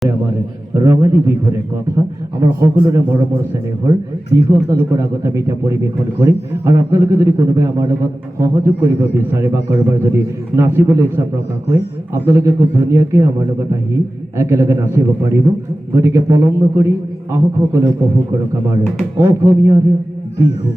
আমাৰ ৰঙালী বিহুৰে কথা আমাৰ সকলোৰে মৰমৰ চেনেহৰ বিহু আপোনালোকৰ আগত আমি এতিয়া পৰিৱেশন কৰিম আৰু আপোনালোকে যদি কোনোবাই আমাৰ লগত সহযোগ কৰিব বিচাৰে বা কাৰোবাৰ যদি নাচিবলৈ ইচ্ছা প্ৰকাশ হয় আপোনালোকে খুব ধুনীয়াকৈ আমাৰ লগত আহি একেলগে নাচিব পাৰিব। গতিকে পলম নকৰি আহক সকলোৱে উপভোগ কৰক আমাৰ অসমীয়াৰ বিহু।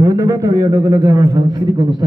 ধন্যবাদ। আৰু ইয়াৰ লগে লগে আমাৰ সাংস্কৃতিক অনুষ্ঠান